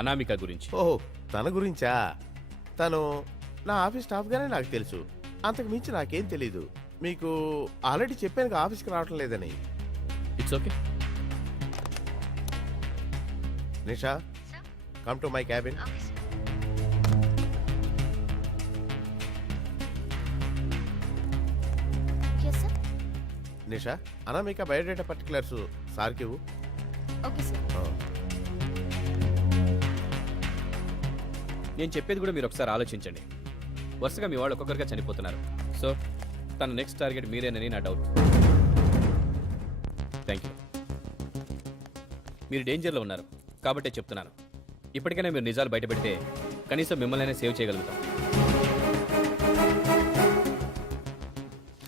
అనామిక గురించి. ఓహో, తన గురించా? తను నా ఆఫీస్ స్టాఫ్గానే నాకు తెలుసు, అంతకు మించి నాకేం తెలీదు. మీకు ఆల్రెడీ చెప్పాను ఆఫీస్కి రావటం లేదని. It's okay. Nisha, come to my cabin. Nisha, Anamika biodata particulars సార్కి ఇవ్వు. Okay sir. నేను చెప్పేది కూడా మీరు ఒకసారి ఆలోచించండి. వరుసగా మీ వాళ్ళు ఒక్కొక్కరిగా చనిపోతున్నారు. సో తన నెక్స్ట్ టార్గెట్ మీరేనని నా డౌట్. Thank you. మీరు డేంజర్లో ఉన్నారు కాబట్టే చెప్తున్నాను. ఇప్పటికైనా మీరు నిజాలు బయటపెడితే కనీసం మిమ్మల్ని సేవ్ చేయగలుగుతాం.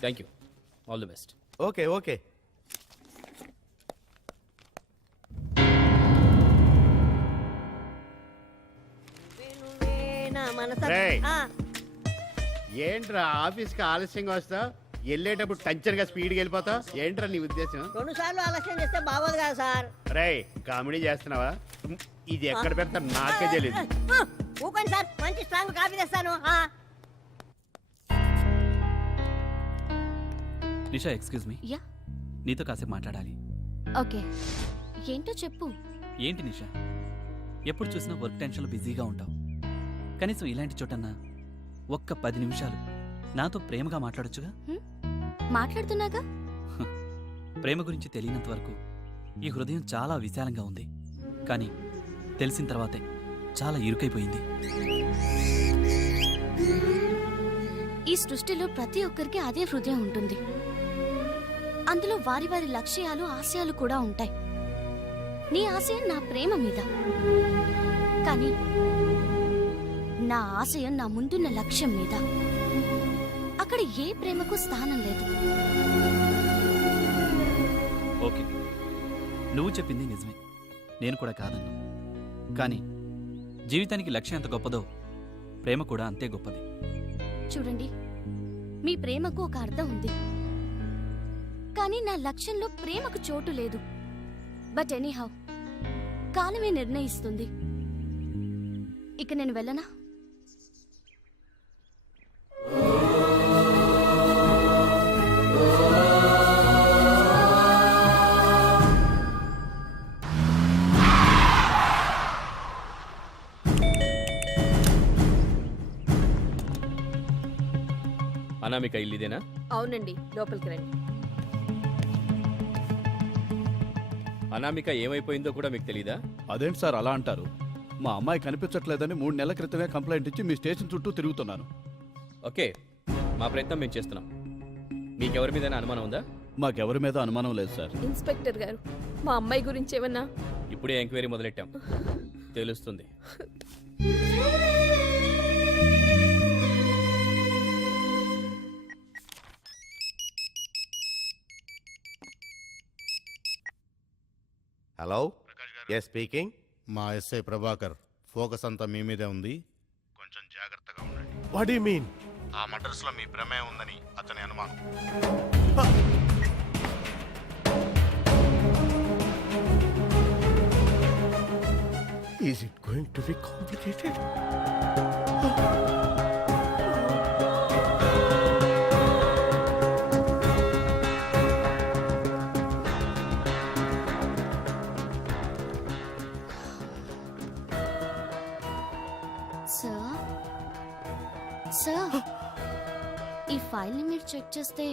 Thank you. All the best. Okay okay. ఏంట్రా ఆఫీస్కి ఆలస్యంగా వస్తావు? వెళ్ళేటప్పుడు టెన్షన్గా స్పీడ్కి వెళ్ళిపోతావు ఏంట్రా నీ ఉద్దేశం? 2 సార్లు ఆలస్యం చేస్తే బాగోదు కదా సార్. రే కామెడీ చేస్తున్నావా? ఇది ఎక్కడ పెడతా నాకే తెలియదు. ఊకండి సార్, మంచి స్ట్రాంగ్ కాఫీ తెస్తాను. నిషా, ఎక్స్క్యూజ్ మీ. యా, నీతో కాసేపు మాట్లాడాలి. ఓకే. ఏంటో చెప్పు. ఏంటి నిషా, ఎప్పుడు చూసినా వర్క్ టెన్షన్లో బిజీగా ఉంటావు. కనీసం ఇలాంటి చోటన్నా ఒక్క 10 నిమిషాలు నాతో ప్రేమగా మాట్లాడొచ్చుగా? మాట్లాడుతున్నాగా. ప్రేమ గురించి తెలియనంత వరకు ఈ హృదయం చాలా విశాలంగా ఉంది, కానీ తెలిసిన తర్వాతే చాలా ఇరుకైపోయింది. ఈ సృష్టిలో ప్రతి ఒక్కరికి అదే హృదయం ఉంటుంది. అందులో వారి వారి లక్ష్యాలు, ఆశయాలు కూడా ఉంటాయి. నీ ఆశయం నా ప్రేమ మీద, కానీ నా ఆశయం నా ముందున్న లక్ష్యం మీద. అక్కడ ఏ ప్రేమకు స్థానం లేదు. ఓకే, నువ్వు చెప్పింది నిజమే, నేను కూడా కాదన్నా. కానీ జీవితానికి లక్ష్యం ఎంత గొప్పదో ప్రేమ కూడా అంతే గొప్పది. చూడండి, మీ ప్రేమకు ఒక అర్థం ఉంది, కానీ నా లక్ష్యంలో ప్రేమకు చోటు లేదు. బట్ ఎనీహౌ, కాలమే నిర్ణయిస్తుంది. ఇక నేను వెళ్ళనా? అనామిక ఇల్లు ఇదేనా? అవునండి, లోపలికి రండి. అనామిక ఏమైపోయిందో కూడా మీకు తెలీదా? అదేంటి సార్ అలా అంటారు? మా అమ్మాయి కనిపించట్లేదని 3 నెలల క్రితమే కంప్లైంట్ ఇచ్చి మీ స్టేషన్ చుట్టూ తిరుగుతున్నాను. ఓకే, మా ప్రయత్నం మేము చేస్తున్నాం. మీకెవరి మీద అనుమానం ఉందా? మాకెవరి మీద అనుమానం లేదు సార్. ఇన్స్పెక్టర్ గారు, మా అమ్మాయి గురించి ఏమన్నా? ఇప్పుడే ఎంక్వైరీ మొదలెట్టాం, తెలుస్తుంది. Hello, yes speaking. మా ఎస్ఐ ప్రభాకర్, ఫోకస్ అంతా మీ మీదే ఉంది, కొంచెం జాగ్రత్తగా ఉండండి. What do you mean? ఆ మర్డర్స్ లో మీ ప్రమేయం ఉందని అతని అనుమానం. Is it going to be complicated? Sir, ఈ ఫైల్ని మీరు చెక్ చేస్తే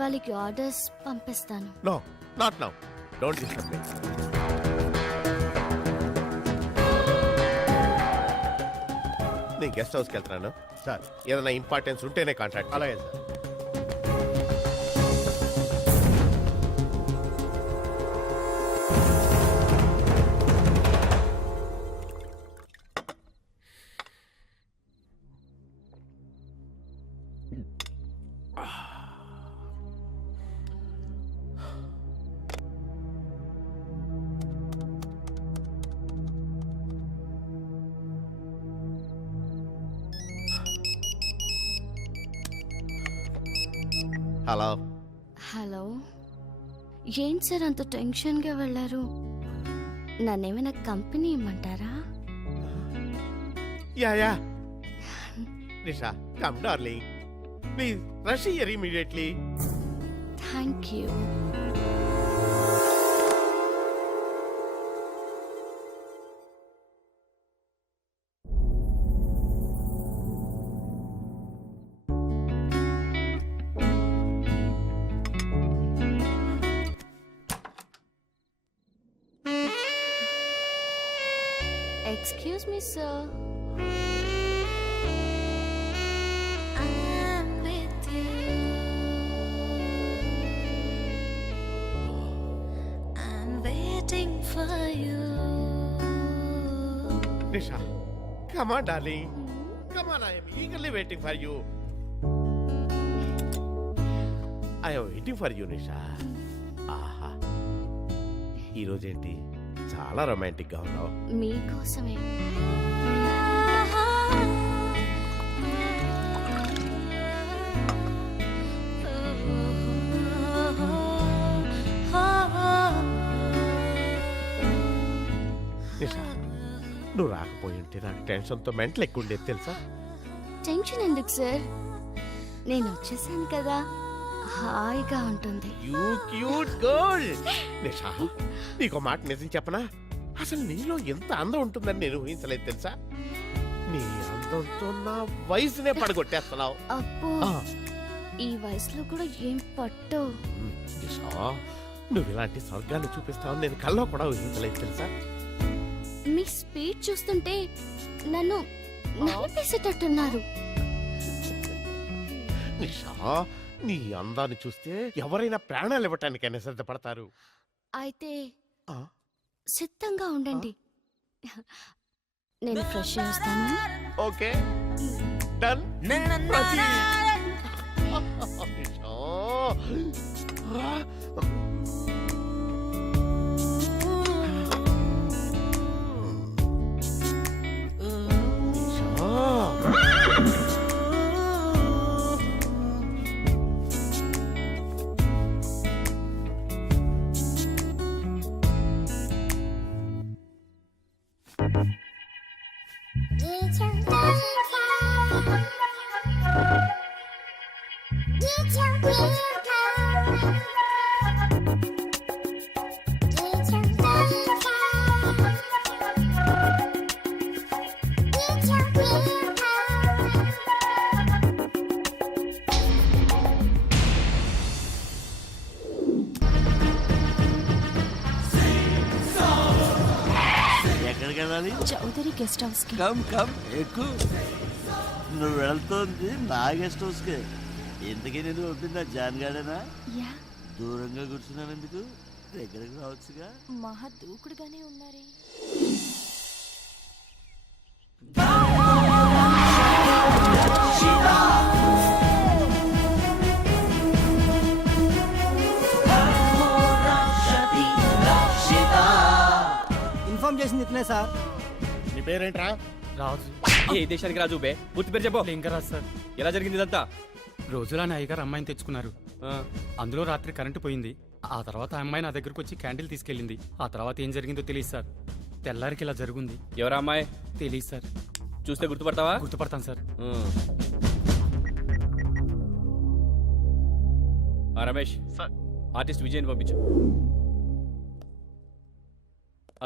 వాళ్ళకి ఆర్డర్స్ పంపిస్తాను. No, not now. Don't disturb me. నేను గెస్ట్ హౌస్కి వెళ్తున్నాను సార్. ఏదైనా ఇంపార్టెన్స్ ఉంటేనే కాంటాక్ట్. అలాగే సార్. హలో. హలో, ఏంటి సార్ అంత టెన్షన్గా వెళ్ళారు? నన్నేమైనా కంపెనీ ఇమ్మంటారా? Yeah Nisha come darling please rush here immediately. Thank you. Excuse me, sir. I'm with you. I'm waiting for you. Nisha come on darling, come on, I am eagerly waiting for you. I am waiting for you Nisha. ఆహా, ఈరోజేంటి చాలా romantic గా ఉన్నావు. మీకోసమే. నిషా, నువ్వు రాకపోయి ఉంటే నాకు టెన్షన్తో మెంటల్ ఎక్కువ ఉండేది తెలుసా. టెన్షన్ ఎందుకు సార్, నేను వచ్చేసాను కదా, హాయిగా ఉంటుంది. You cute girl. నిషా, నీకు మాట నిజం చెప్పనా, అసలు నీలో ఎంత అందం ఉంటుందని నేను ఊహించలేదు తెలుసా. నీ అందంతో నా వయసునే పడగొట్టేస్తున్నావు. అబ్బో, ఈ వయసులో కూడా ఏం పట్టు. నిషా, నువ్వు ఇలాంటి స్వర్గాన్ని చూపిస్తావు నేను కల్లో కూడా ఊహించలేదు తెలుసా. మీ స్పీడ్ చూస్తుంటే నన్ను నలిపేసేటట్టున్నారు. నిషా, నీ అందాన్ని చూస్తే ఎవరైనా ప్రాణాలు ఇవ్వటానికైనా సిద్ధపడతారు. అయితే ఆ? సిద్ధంగా ఉండండి, నేను ఫ్రెష్ చేస్తాను. Okay done. ఎక్కడికి వెళ్ళాలి? చౌదరి గెస్ట్ హౌస్ కి. కమ్ కమ్ ఎక్కువ. నువ్వు వెళ్తోంది నా గెస్ట్ హౌస్కే. ఎందుకే నేను పంపిందా జాన్ గార్డెనా? యా, దూరంగా కూర్చున్నాను ఎందుకు, దగ్గరకు రావచ్చుగా. మహా దూకుడుగానే ఉన్నారే. ఇన్ఫార్మ్ చేసింది ఇతనే సార్. నీ పేరేంట్రా? రాజు. ఏ దేశానికి రాజు బే? పూర్తి పేరు చెప్పు. లింగరాజ్ సార్. ఎలా జరిగింది ఇదంతా? రోజులాని అయ్యగారు అమ్మాయిని తెచ్చుకున్నారు. ఆ, అందులో రాత్రి కరెంటు పోయింది. ఆ తర్వాత ఆ అమ్మాయి నా దగ్గరకు వచ్చి క్యాండిల్ తీసుకెళ్ళింది. ఆ తర్వాత ఏం జరిగిందో తెలియదు సార్. తెల్లారికి ఇలా జరుగుంది. ఎవరా అమ్మాయి? తెలియదు సార్. చూస్తే గుర్తుపడతావా? గుర్తుపడతాను సార్. రమేష్ సార్, ఆర్టిస్ట్ విజయ్ని పంపించు.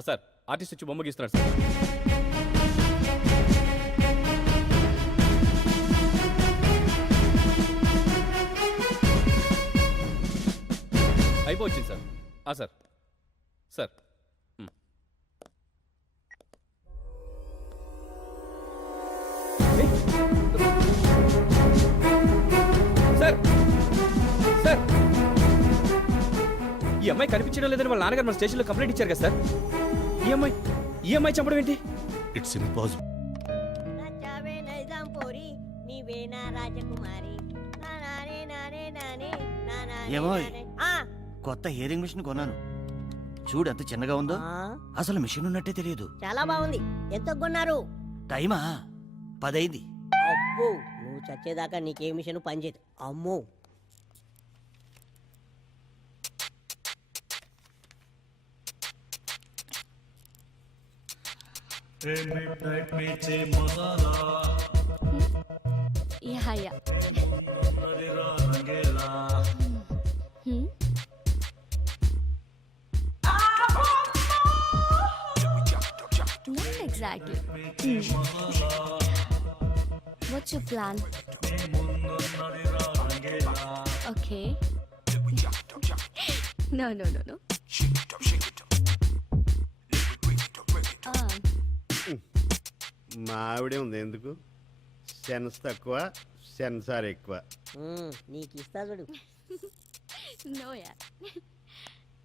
సార్, ఆర్టిస్ట్ వచ్చి బొమ్మ గీస్తున్నాడు సార్. అయిపోవచ్చింది sir. Sir sir sir sir, ఈ అమ్మాయి కనిపించడం లేదని వాళ్ళ నాన్నగారు మన స్టేషన్లో కంప్లైంట్ ఇచ్చారు కదా సార్. ఈ అమ్మాయి చంపడం ఏంటి? It's impossible. నచ్చావే నైజాం పోరి, నీవేనా రాజకుమారి. నానానే నానే నానే, నానానే ఏమోయ్? నానే. కొత్త హియరింగ్ మిషన్ కొన్నాను. చూడు ఎంత చిన్నగా ఉందో. అసలు మిషన్ ఉన్నట్టే తెలియదు. చాలా బాగుంది. ఎంత కొన్నారు? టైమా 10 అయింది. అబ్బో, నువ్వు చచ్చేదాకా నీకే మిషన్ పనిచేయదు. అమ్మో, yeah yeah Not exactly. What's your plan? Okay. No. మా ఆవిడే ఉంది ఎందుకు సెన్స్ తక్కువ సెన్సార్ ఎక్కువ. నీకు ఇస్తా చూడు. No, yeah.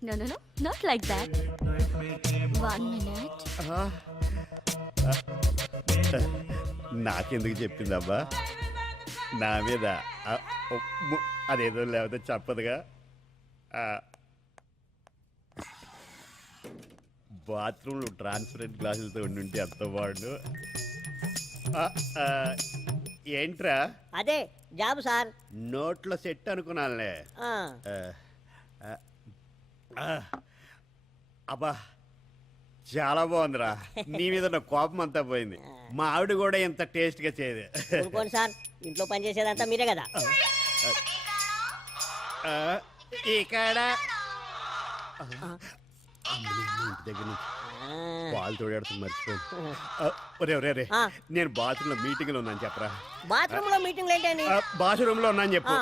No, not like that. 1 minute. నాకెందుకు చెప్పిందబ్బా నా మీద అదేదో లేకపోతే చెప్పదుగా. బాత్రూంలో ట్రాన్స్పరెంట్ గ్లాసులతో ఉండుంటే అంత బాగుండు. ఏంట్రా అదే జాబ్ సార్. నోట్లో సెట్ అనుకున్నానులే. అబ్బా చాలా బాగుందిరా. నీ మీద నా కోపం అంతా పోయింది. మా ఆవిడ కూడా ఎంత టేస్ట్ గా చేయదు. ఊరుకోండి సార్, ఇంట్లో పని చేసేదంతా మీరే కదా. ఇక్కడ ఇంటి దగ్గర నుంచి పాలు తోడాడుతుంది మర్చిపోయింది. ఒరే నేను బాత్రూమ్ లో మీటింగ్ లో ఉన్నాను చెప్పరా. బాత్రూమ్ లో మీటింగ్ ఏంటండి? బాత్రూమ్ లో ఉన్నాను చెప్పు.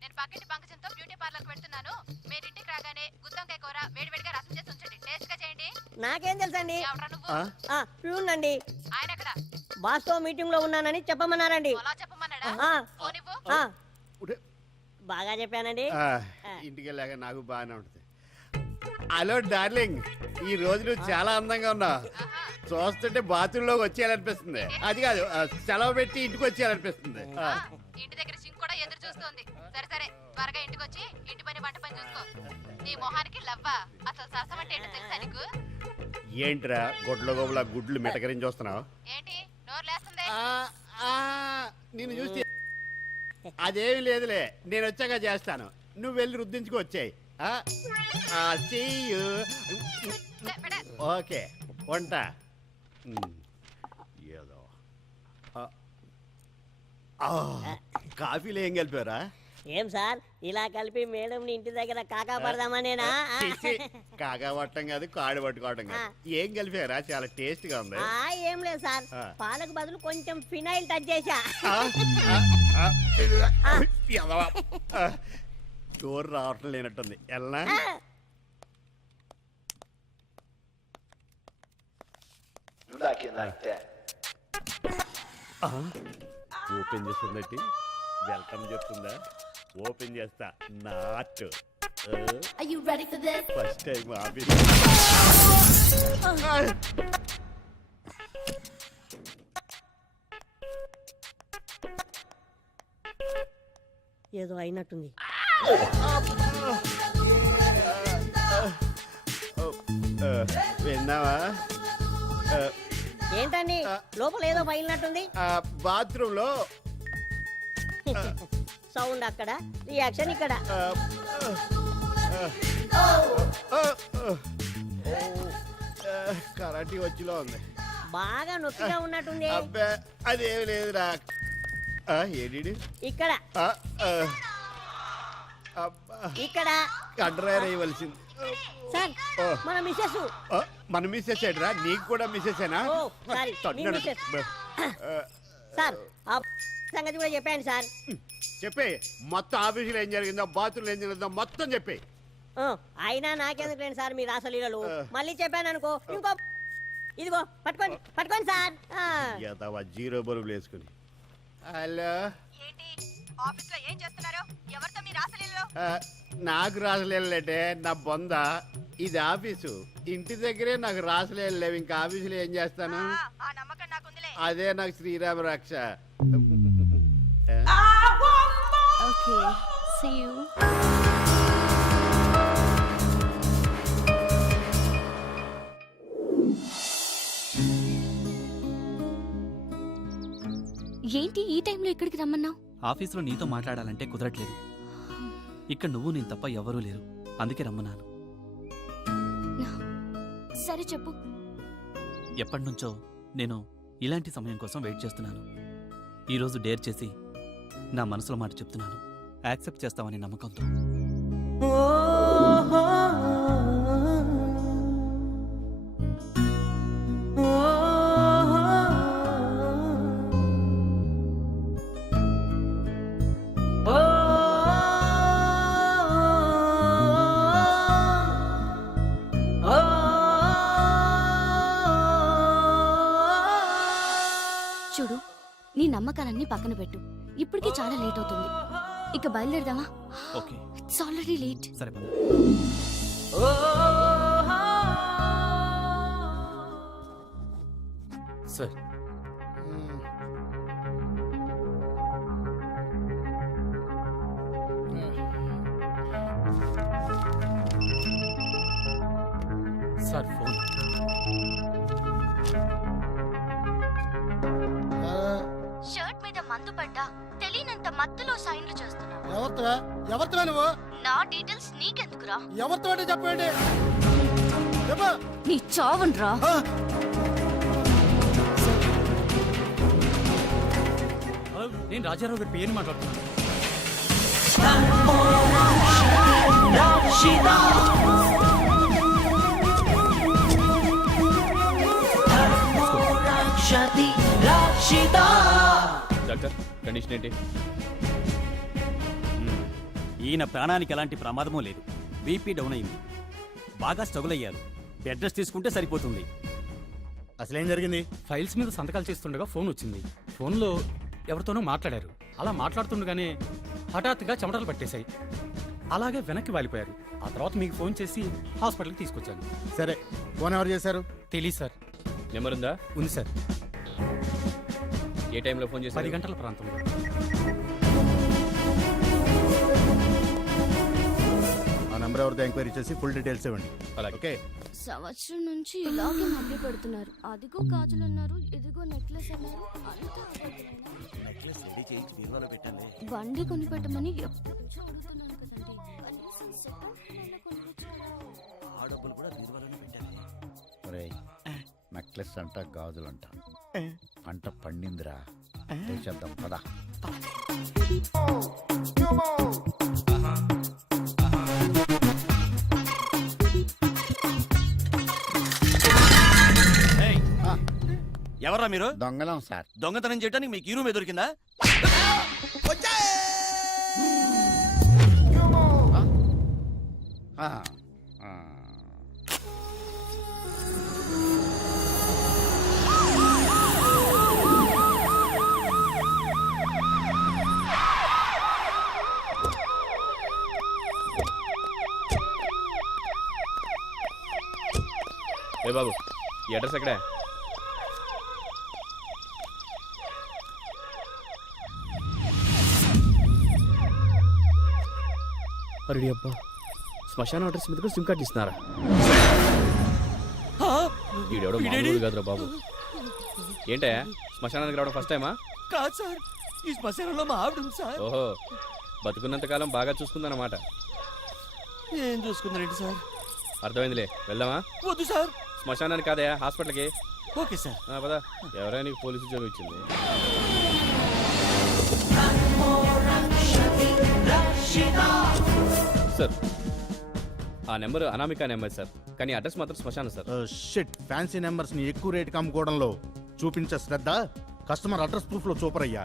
నేను పక్కింటి పంకజంతో బ్యూటీ పార్లర్ కి వెళ్తున్నాను. మీరు ఇంటికి రాగానే గుత్తంకాయ కూర వేడివేడిగా రసం చేసి ఉంచండి. టేస్ట్ గా చేయండి. నాకేం తెలుసండి? ప్యూన్ అండి. ఆయన ఎక్కడ? బాస్ తో మీటింగ్ లో ఉన్నానని చెప్పమన్నారండి. అలా చెప్పమన్నాడా? బాగా చెప్పానండి. ఇంటికి వెళ్ళాక నాకు బాగానే ఉంటుంది. హలో డార్లింగ్, ఈ రోజు నువ్వు చాలా అందంగా ఉన్నావు. చూస్తుంటే బాత్రూమ్ లోకి వచ్చేయాలనిపిస్తుంది. అది కాదు, సెలవు పెట్టి ఇంటికి వచ్చేయాలనిపిస్తుంది. ఇంటి దగ్గర సింక్ కూడా ఎదురు చూస్తుంది. సరే త్వరగా ఇంటికి వచ్చి ఇంటి పని వంట పని చూసుకో. నీ మొహానికి లవ్వా? అసలు సరసం అంటే ఏంటో తెలుసా నీకు? ఏంట్రా గొడ్ల గోబులా గుడ్లు మిటకరించి వస్తున్నావు? ఏంటి నోరు లేస్తుంది? నిన్ను చూసి అదేమి లేదులే, నేను వచ్చాక చేస్తాను. నువ్వు వెళ్ళి రుద్దించుకు వచ్చాయి. ఓకే వంట ఏదో. కాఫీలో ఏం కలిపారా? ఏం సార్ ఇలా కలిపి మేడం ఇంటి దగ్గర కాకా పడదామనేనా? కాకా పట్టడం కాదు, కాడు పట్టుకోవడం కాదు. ఏం కలిపారా? చాలా టేస్ట్ గా ఉంది. ఏం లేదు సార్, పాలకు బదులు కొంచెం ఫినాయిల్ టచ్ చేశా. డోర్ రావటం లేనట్టుంది. ఎలా ఓపెన్ చేస్తుందట్టి వెల్కమ్ చెప్తుందా? ఓపెన్ చేస్తా. Not first time office. ఏదో అయినట్టుంది. విన్నావా? ఏంటండి లోపల ఏదో పగిలినట్టుంది? బాత్రూమ్ లో సౌండ్ అక్కడ, రియాక్షన్ ఇక్కడ. కరాటీ వచ్చిలో ఉంది. బాగా నొప్పిగా ఉన్నట్టుంది. అబ్బా అదేమి లేదురా. ఏడి ఇక్కడ ఇక్కడ కండ్రాయర్ అయ్యవలసింది సార్. మన మిస్సెస్. మన మిస్సెస్ ఏడ్రా? నీకు కూడా మిస్సెసేనా? సార్ ఆ సంగతి కూడా చెప్పండి సార్. చెప్పే మొత్తం ఆఫీసులో ఏం జరిగిందో, బాత్రూంలో ఏం జరిగిందో మొత్తం చెప్పే. అయినా నాకెందుకు లేండి సార్ మీ రాసలీలలు. మళ్ళీ చెప్పాను అనుకో ఇంకో. ఇదిగో పట్టుకోండి సార్. జీరో బరువులు వేసుకుని. హలో, ఆఫీస్లో ఏం చేస్తున్నారు? ఎవరితో మీ రాసలీలలో? నాకు రాసలేటే నా బొంద. ఇది ఆఫీసు. ఇంటి దగ్గరే నాకు రాసలేలు లేవు. ఇంకా ఆఫీసులో ఏం చేస్తాను? అదే నాకు శ్రీరామ రక్ష. Okay, see you. ఏంటి ఈ టైంలో ఇక్కడికి రమ్మన్నావు? ఆఫీస్లో నీతో మాట్లాడాలంటే కుదరట్లేదు. ఇక్కడ నువ్వు నేను తప్ప ఎవరూ లేరు, అందుకే రమ్మన్నాను. సరే చెప్పు. ఎప్పటి నుంచో నేను ఇలాంటి సమయం కోసం వెయిట్ చేస్తున్నాను. ఈరోజు డేర్ చేసి నా మనసులో మాట చెప్తున్నాను. యాక్సెప్ట్ చేస్తామని నమ్మకంతో. చూడు, నీ నమ్మకాలన్నీ పక్కన పెట్టు. ఇప్పటికే చాలా లేట్ అవుతుంది. ఇక బయలుదేరదామా? Okay, it's already late. సరే పద. Sir sir phone. షర్ట్ మీద మందు పడ్డా తెలియనంత మత్తులో సైన్లు చేస్తున్నావు. ఎవరితో నువ్వు? నా డీటెయిల్స్ నీకెందుకురా? ఎవరితో చెప్పండి. నీ చావన్రా. హలో, నేను రాజారావు గారి పేరు మాట్లాడుతున్నాను. డాక్టర్, కండిషన్ ఏంటి? ఈయన ప్రాణానికి ఎలాంటి ప్రమాదమూ లేదు. బీపీ డౌన్ అయింది. బాగా స్ట్రగుల్ అయ్యారు. బెడ్ రెస్ట్ తీసుకుంటే సరిపోతుంది. అసలేం జరిగింది? ఫైల్స్ మీద సంతకాలు చేస్తుండగా ఫోన్ వచ్చింది. ఫోన్లో ఎవరితోనో మాట్లాడారు. అలా మాట్లాడుతుండగానే హఠాత్తుగా చెమటలు పట్టేశాయి. అలాగే వెనక్కి వాలిపోయారు. ఆ తర్వాత మీకు ఫోన్ చేసి హాస్పిటల్కి తీసుకొచ్చాను. సరే, ఫోన్ ఎవరు చేశారు? తెలీదు సార్. నెంబర్ ఉందా? ఉంది సార్. ఏ టైంలో ఫోన్ 10 చేశారు? గంటల ప్రాంతంలో. ఆ నంబర్ ఎవరితో ఎంక్వైరీ చేసి ఫుల్ డీటెయిల్స్ ఇవ్వండి. అలాగే. ఓకే. సంవత్సరం నుంచి ఇలాగే మభ్య పెడుతున్నారు. అదిగో గాజులు అన్నారు, ఇదిగో నెక్లెస్ అన్నారు. అంతా అబద్ధమేనా? నెక్లెస్ రెడీ చేయించి బీరువాలో పెట్టండి. బండి కొనిపెట్టమని ఎప్పటి నుంచో అడుగుతున్నాను కదండి. కనీసం సెకండ్ హ్యాండ్ అయినా కొనిపించారా? ఆ డబ్బులు కూడా బీరువాలోనే పెట్టండి. నెక్లెస్ అంట, గాజులంట, పంట పండిందిరా. చేద్దాం పదా. ఎవర్రా మీరు? దొంగలం సార్. దొంగతనం చేయడానికి మీకు ఈ రూమే దొరికిందా? ఏ బాబు, ఈ అడ్రస్ ఎక్కడే? అరే అబ్బా, శ్మశాన అడ్రస్ మీద కూడా సిమ్ కార్డ్ ఇస్తున్నారా? వీడెవడో మామూలు కాదురా బాబు. ఏంటయ్యా, శ్మశానానికి రావడం ఫస్ట్ టైమా? కాదు సార్, ఈ శ్మశానంలో మా ఆవిడ ఉంది సార్. ఓహో, బతుకున్నంతకాలం బాగా చూసుకుందన్నమాట. ఏం చూసుకుందండి సార్? అర్థమైందిలే, వెళ్దామా? వద్దు సార్. శ్మశానానికి కాదయా, హాస్పిటల్కి. Okay sir. పదా. ఎవరైనా నీకు పోలీసు ఉద్యోగం ఇచ్చింది? సార్, ఆ నెంబర్ అనామిక నెంబర్ సార్, కానీ అడ్రస్ మాత్రం శ్మశానం సార్. షిట్, ఫ్యాన్సీ నెంబర్స్ ని ఎక్కువ రేటుకి అమ్ముకోవడంలో చూపించే శ్రద్ధ కస్టమర్ అడ్రస్ ప్రూఫ్ లో చూపర్ అయ్యా.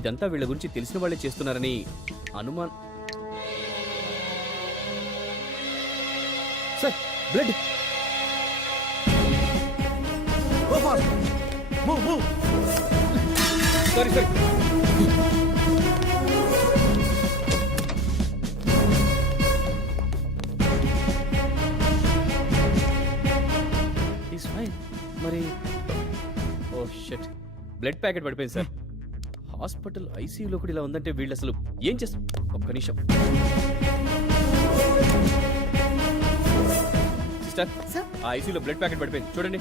ఇదంతా వీళ్ళ గురించి తెలిసిన వాళ్ళే చేస్తున్నారని అనుమానం. Sir, blood. Sorry sir. Is fine. మరి ఓ షిట్, బ్లడ్ ప్యాకెట్ పడిపోయింది సార్. హాస్పిటల్ ఐసీయూలో కూడా ఇలా ఉందంటే వీళ్ళు అసలు ఏం చేస్తారు? ఒక్క నిమిషం సిస్టర్, ఆ ఐసీయూలో బ్లడ్ ప్యాకెట్ పడిపోయింది, చూడండి.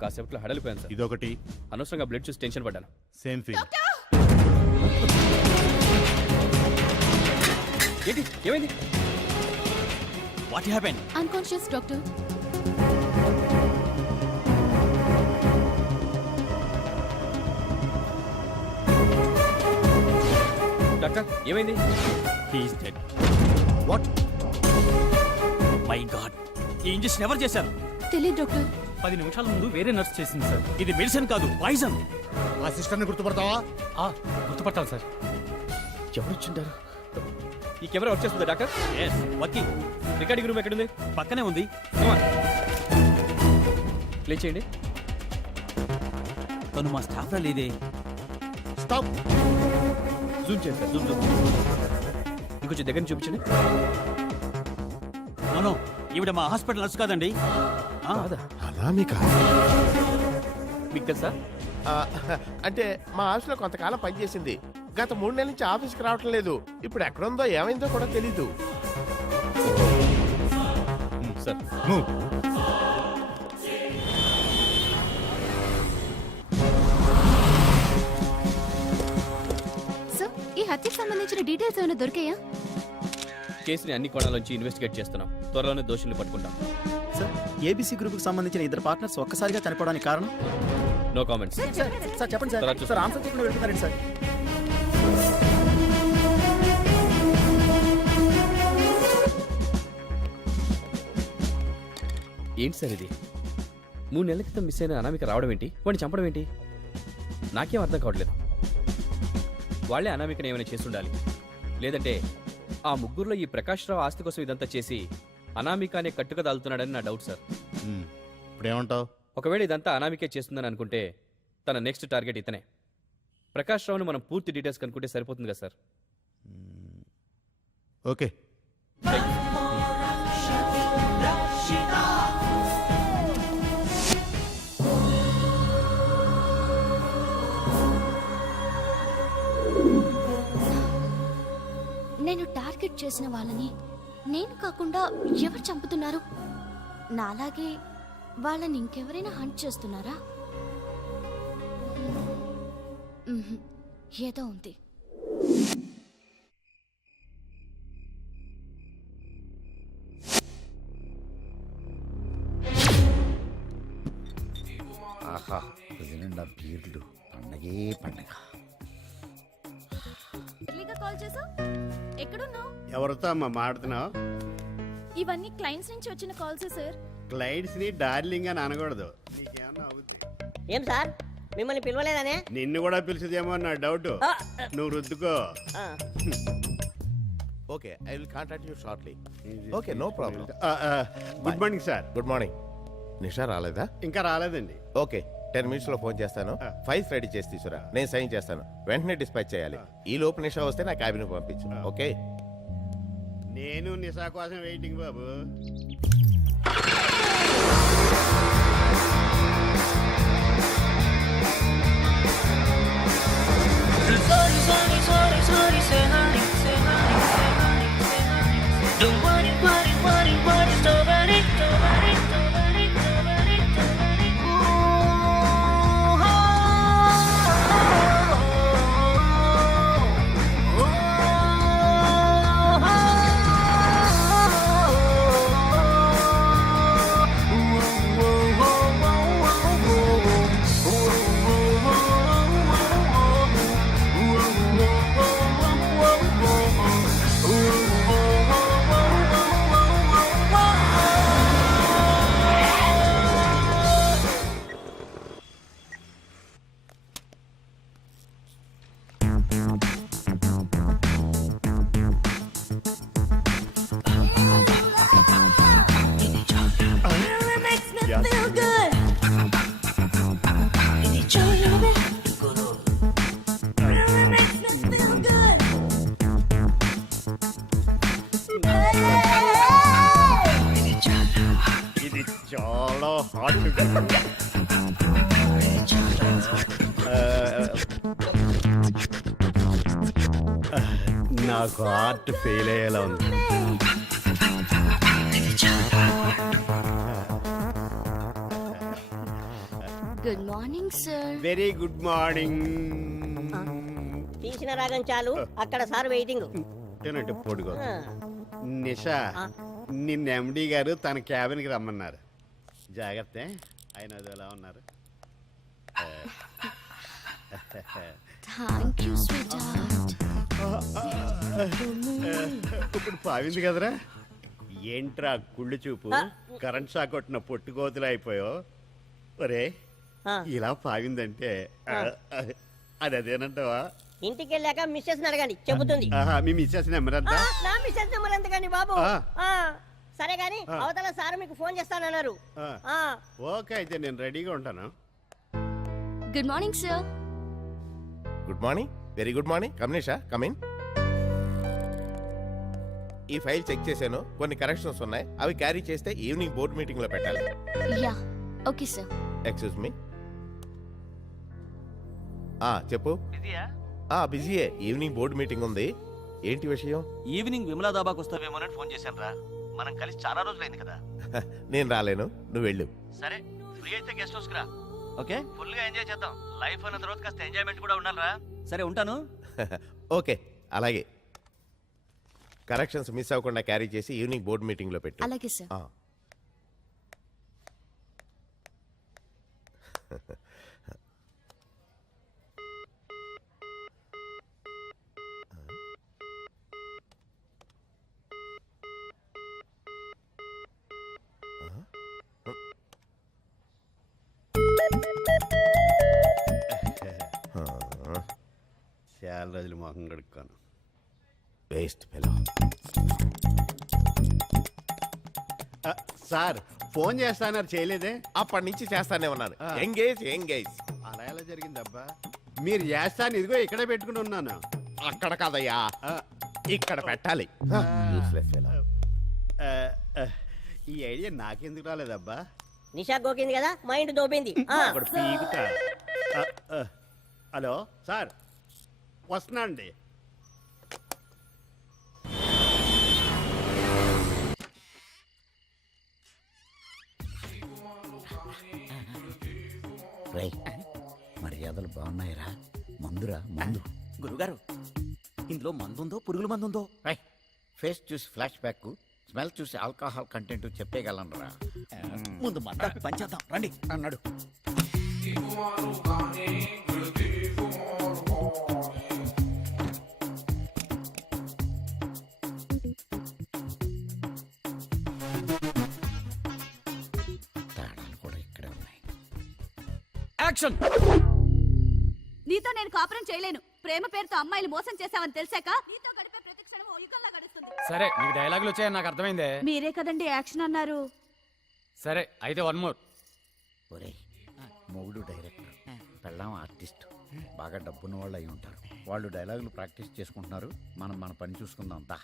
కాసేపట్లో హడలిపోయాను సార్. ఇదొకటి. అనవసరంగా బ్లడ్ చూసి టెన్షన్ పడ్డాను. Same feel. ఏంటి, ఏమైంది? What happen? Unconscious doctor. Doctor ఏమైంది? He's dead. What? My god, ఈ ఇంజెక్షన్ ఎవరు చేశారు? తెలియదు డాక్టర్. 10 నిమిషాల ముందు వేరే నర్స్ చేసింది సార్. ఇది మెడిసిన్ కాదు, పాయిజన్. ఆ సిస్టర్ని గుర్తుపడతావా? గుర్తుపట్టాలి సార్. ఎవరు వచ్చింటారు? ఈ కెమెరా వర్క్ చేస్తుందా doctor? Yes, working. Recording room ఎక్కడుంది? పక్కనే ఉంది. ప్లే చేయండి. తను మా స్టాఫ్ రా లేదే. స్టాప్. జూమ్ చేయండి సార్, జూమ్. ఇంకొంచెం దగ్గర నుంచి చూపించండి. నో, ఈవిడ మా హాస్పిటల్ నర్స్ కాదండి. కాదా? అనామిక మీకు తెలుసా? అంటే మా ఆఫీస్లో కొంతకాలం పనిచేసింది. గత 3 నెలల నుంచి ఆఫీస్కి రావటం లేదు. ఇప్పుడు ఎక్కడుందో ఏమైందో కూడా తెలీదు. Sir move. సార్, ఈ హత్యకు సంబంధించిన డీటెయిల్స్ ఏమైనా దొరికాయా? కేసుని అన్ని కోణాల్లోంచి ఇన్వెస్టిగేట్ చేస్తున్నాం. త్వరలోనే దోషుల్ని పట్టుకుంటాం. సార్, ఏబీసీ గ్రూప్కి సంబంధించిన ఇద్దరు పార్ట్నర్స్ ఒక్కసారిగా చనిపోవడానికి కారణం? No comments. సార్ చెప్పండి తర్వాత చూస్తాం. సార్, ఆన్సర్ చెప్పిన వెళ్తున్నారండి సార్. ఏంటి సార్ ఇది? 3 నెలల క్రితం మిస్ అయిన అనామిక రావడం ఏంటి? వాడిని చంపడం ఏంటి? నాకేం అర్థం కావట్లేదు. వాళ్ళే అనామికని ఏమైనా చేస్తుండాలి. లేదంటే ఆ ముగ్గురులో ఈ ప్రకాష్ రావు ఆస్తి కోసం ఇదంతా చేసి అనామిక అనే కట్టుక దాల్తున్నాడని నా డౌట్ సార్. ఇప్పుడేమంటావు? ఒకవేళ ఇదంతా అనామికే చేస్తుందని అనుకుంటే తన నెక్స్ట్ టార్గెట్ ఇతనే. ప్రకాష్ రావుని మనం పూర్తి డీటెయిల్స్ కనుక్కుంటే సరిపోతుంది కదా సార్. ఓకే. నేను టార్గెట్ చేసిన వాళ్ళని నేను కాకుండా ఎవరు చంపుతున్నారు? నాలాగే వాళ్ళని ఇంకెవరైనా హంట్ చేస్తున్నారా? ఏదో ఉంది. ఆహా, నిండా బీర్లు, పండగే పండగ. కాల్ చేసా? ఎక్కడున్నావు? ఎవరితో అమ్మా మాడుతున్నావు? ఇవన్నీ క్లయింట్స్ నుంచి వచ్చిన కాల్స్ సార్. క్లయింట్స్ ని డార్లింగ్ అని అనకూడదు. నీకేమన్నా అవుద్ది. ఏం సార్ మిమ్మల్ని పిలవలేదనే? నిన్ను కూడా పిలిచిదేమో నా డౌట్. ఆ, నువ్వు రుద్దుకో. ఆ. Okay, I will contact you shortly. Okay, no problem. Good morning sir. Good morning. Nisha రాలేదా? ఇంకా రాలేదండి. ఓకే, 10 మినిట్స్లో ఫోన్ చేస్తాను. ఫైల్స్ రెడీ చేసి తీసుకురా, నేను సైన్ చేస్తాను. వెంటనే డిస్పాచ్ చేయాలి. ఈ లోపు నిషా వస్తే నా క్యాబిన్ పంపించు. ఓకే. నేను నిశా కోసం వెయిటింగ్ బాబు. ఇది చాలా హాట్. నాకు హార్ట్ ఫెయిల్ అయ్యేలా ఉంది. Good morning sir. Very good morning. తీసిన రాగం చాలు, అక్కడ సార్ వెయిటింగ్. తినంటే పొడిగో. నిషా, నిన్న ఎండి గారు తన క్యాబిన్కి రమ్మన్నారు. జాగ్రత్త, ఆయన అది ఎలా ఉన్నారు. థ్యాంక్ యూ స్వీట్ ఇప్పుడు పావింది కదరా. ఏంట్రా కుళ్ళు చూపు, కరెంట్ షాక్ కొట్టిన పొట్టు కోతులు అయిపోయావు. ఒరే ఇలా పావిందంటే అది అదేనంటావా? ఇంటికి వెళ్ళాక మిస్సెస్ అడగండి, చెబుతుంది. మీ మిస్సెస్ నెంబర్ అంతా నా మిస్సెస్ నెంబర్ ఎంతకండి బాబు? సరే గాని అవతల సార్ మీకు ఫోన్ చేస్తానన్నారు. ఓకే, అయితే నేను రెడీగా ఉంటాను. Good morning sir. Good morning, very good morning. కమలేషా, కమిన్. ఈ ఫైల్ చెక్ చేశాను, కొన్ని కరెక్షన్స్ ఉన్నాయి. అవి క్యారీ చేస్తే ఈవినింగ్ బోర్డ్ మీటింగ్ లో పెట్టాలి. Yeah okay sir. Excuse me. చెప్పు. బిజీయే, ఈవినింగ్ బోర్డు మీటింగ్ ఉంది. ఏంటి విషయం? ఈవినింగ్ విమలా దాబాకి వస్తావేమోనని ఫోన్ చేశాను రా. మనం కలిసి చాలా రోజులైంది కదా. నేను రాలేను, నువ్వు వెళ్ళు. సరే, ఫ్రీ అయితే గెస్ట్ హౌస్కి రా. ఓకే, ఫుల్ గా ఎంజాయ్ చేద్దాం. లైఫ్ అన్న తర్వాత కాస్త ఎంజాయ్మెంట్ కూడా ఉండాలిరా. సరే ఉంటాను. ఓకే, అలాగే. కరెక్షన్స్ మిస్ అవ్వకుండా క్యారీ చేసి ఈవినింగ్ బోర్డు మీటింగ్ లో పెట్టు. అలాగే సార్. చాలా రోజులు మొహం కడుక్కోను. Waste fellow. సార్ ఫోన్ చేస్తాన్నారు, చేయలేదే? అప్పటి నుంచి చేస్తానే ఉన్నాను. Engage engage. అలా ఎలా జరిగిందబ్బా? మీరు చేస్తాను, ఇదిగో ఇక్కడే పెట్టుకుని ఉన్నాను. అక్కడ కాదయ్యా, ఇక్కడ పెట్టాలి. ఈ ఐడియా నాకెందుకు రాలేదబ్బా? నిషా గోకింది కదా, మైండ్ దోబింది. ఒకడు పీకుతా. హలో సార్, వస్తున్నా అండి. మర్యాదలు బాగున్నాయిరా. మందురా మందు. గురుగారు, ఇందులో మందుందో పురుగుల మందుందో? ఫేస్ చూసి ఫ్లాష్ బ్యాక్, స్మెల్ చూసి ఆల్కహాల్ కంటెంట్ చెప్పేయగలనరా. ముందు మంద పంచేద్దాం రండి అన్నాడు. తాళాలు కూడా ఇక్కడే ఉన్నాయి. యాక్షన్. నీతో నేను కాపురం చేయలేను. ప్రేమ పేరుతో అమ్మాయిలు మోసం చేశావని తెలిసాక నీతో గడిపే ప్రతి క్షణం ఓ యుగంలా గడుస్తుంది. సరే, నీకు డైలాగులు వచ్చాయని నాకు అర్థమైందే. మీరే కదండి యాక్షన్ అన్నారు. సరే అయితే వన్ మోర్. ఒరే, మొగుడు డైరెక్టర్, పెళ్ళాం ఆర్టిస్ట్, బాగా డబ్బున్న వాళ్ళు అయి ఉంటారు. వాళ్ళు డైలాగులు ప్రాక్టీస్ చేసుకుంటున్నారు, మనం మన పని చూసుకుందాం. దా.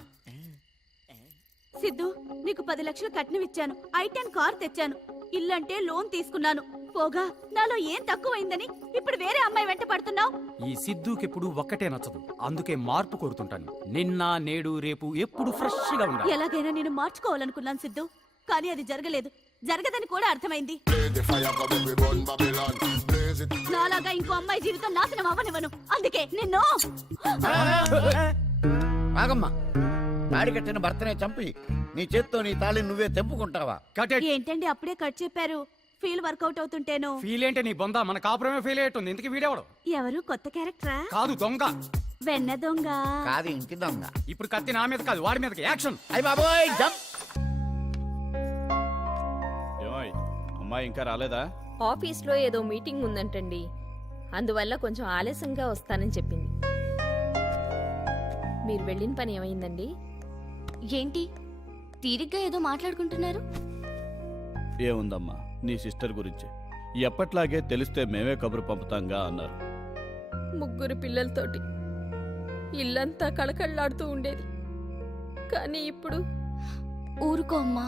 సిద్ధు, నీకు 10 లక్షలు కట్నం ఇచ్చాను, I10 కార్ తెచ్చాను, ఇల్లంటే లోన్ తీసుకున్నాను. పోగా నాలో ఏం తక్కువైందని ఇప్పుడు వేరే అమ్మాయి వెంట పడుతున్నావు? ఈ సిద్ధుకెప్పుడు ఒక్కటే నచ్చదు, అందుకే మార్పు కోరుతుంటాను. నిన్న నేడు రేపు ఎప్పుడు ఫ్రెష్ గా ఉండాలి. ఎలాగైనా నేను మార్చుకోవాలనుకున్నాను సిద్ధు, కానీ అది జరగలేదు. జరగదని కూడా అర్థమైంది. నాలాగా ఇంకో అమ్మాయి జీవితం నాశనం అవ్వనివ్వను. అందుకే నిన్ను. ఆగమ్మా, తాడి కట్టిన భర్తనే చంపి నీ చేత్తో నీ తాళిని నువ్వే తెంపుకుంటావా? ఏంటండి అప్పుడే కట్ చెప్పారు? Feel work out అవుతుంటేను. ఫీల్ ఏంటి నీ బొంద? మన కాపురమే ఫీల్ అయ్యేట్టుంది. ఇంతకీ వీడేవాడు? ఎవరు? కొత్త క్యారెక్టరా? కాదు, దొంగ. వెన్న దొంగ కాదు, ఇంటి దొంగ. ఇప్పుడు కత్తి నా మీద కాదు, వాడి మీదకి. యాక్షన్. అయ్య బాబోయ్, జంప్. ఏమోయ్, అమ్మాయి ఇంకా రాలేదా? ఆఫీస్లో ఏదో మీటింగ్ ఉందంటండి, అందువల్ల కొంచెం ఆలస్యంగా వస్తానని చెప్పింది. మీరు వెళ్ళిన పని ఏమైందండి? ఏంటి తీరిగ్గా ఏదో మాట్లాడుకుంటున్నారు? ఏముందమ్మా, నీ సిస్టర్ గురించి. ఎప్పట్లాగే తెలిస్తే మేమే కబురు పంపుతాంగా అన్నారు. 3 పిల్లలతోటి ఇల్లంతా కళకళలాడుతూ ఉండేది, కానీ ఇప్పుడు. ఊరుకో అమ్మా.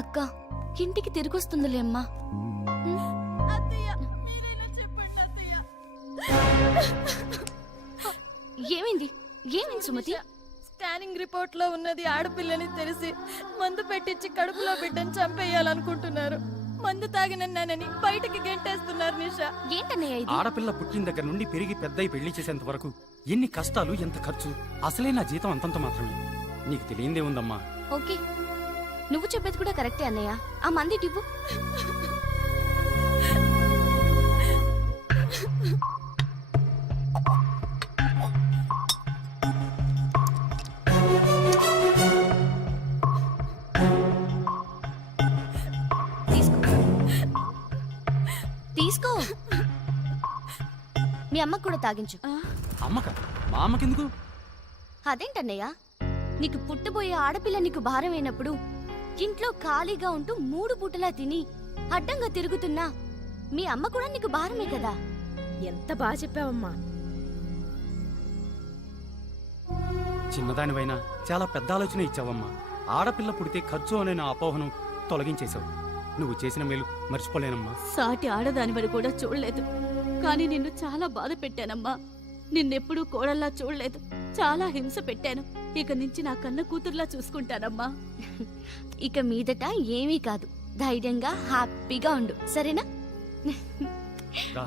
అక్క ఇంటికి తిరిగొస్తుందిలే అమ్మా. ఏమైంది? ఏమైంది సుమతి? స్కానింగ్ రిపోర్ట్ లో ఉన్నది ఆడపిల్లని తెలిసి మందు పెట్టించి కడుపులో బిడ్డను చంపేయాలనుకుంటున్నారు. మందు తాగినన్నానని బయటకి గెంటేస్తున్నారు. నిషా, ఏంటన్నయ్య ఇది? ఆడపిల్ల పుట్టిన దగ్గర నుండి పెరిగి పెద్దయి పెళ్లి చేసేంత వరకు ఎన్ని కష్టాలు, ఎంత ఖర్చు. అసలే నా జీతం అంతంత మాత్రమే. నీకు తెలియందే ఉందమ్మా. ఓకే, నువ్వు చెప్పేది కూడా కరెక్టే అన్నయ్య. ఆ మంది టివ్వు. తీసుకో. మీ అమ్మకు కూడా తాగించు. అమ్మక మా అమ్మకెందుకు? అదేంటన్నయ్య, నీకు పుట్టబోయే ఆడపిల్ల నీకు భారం అయినప్పుడు ఇంట్లో ఖాళీగా ఉంటూ 3 పూటలా తిని అడ్డంగా తిరుగుతున్నా మీ అమ్మ కూడా నీకు భారమే కదా. ఎంత బాగా చెప్పావమ్మా. చిన్నదానివైనా చాలా పెద్ద ఆలోచన ఇచ్చావమ్మా. ఆడపిల్ల పుడితే ఖర్చు అనే నా అపోహను తొలగించేశావు. నువ్వు చేసిన మేలు మర్చిపోలేనమ్మా. సాటి ఆడదానివని కూడా చూడలేదు, కానీ నిన్ను చాలా బాధ పెట్టానమ్మా. నిన్నెప్పుడూ కోడల్లా చూడలేదు, చాలా హింస పెట్టాను. ఇక నుంచి నా కన్న కూతుర్లా చూసుకుంటానమ్మా. ఇక మీదట ఏమీ కాదు, ధైర్యంగా హ్యాపీగా ఉండు, సరేనా? రా.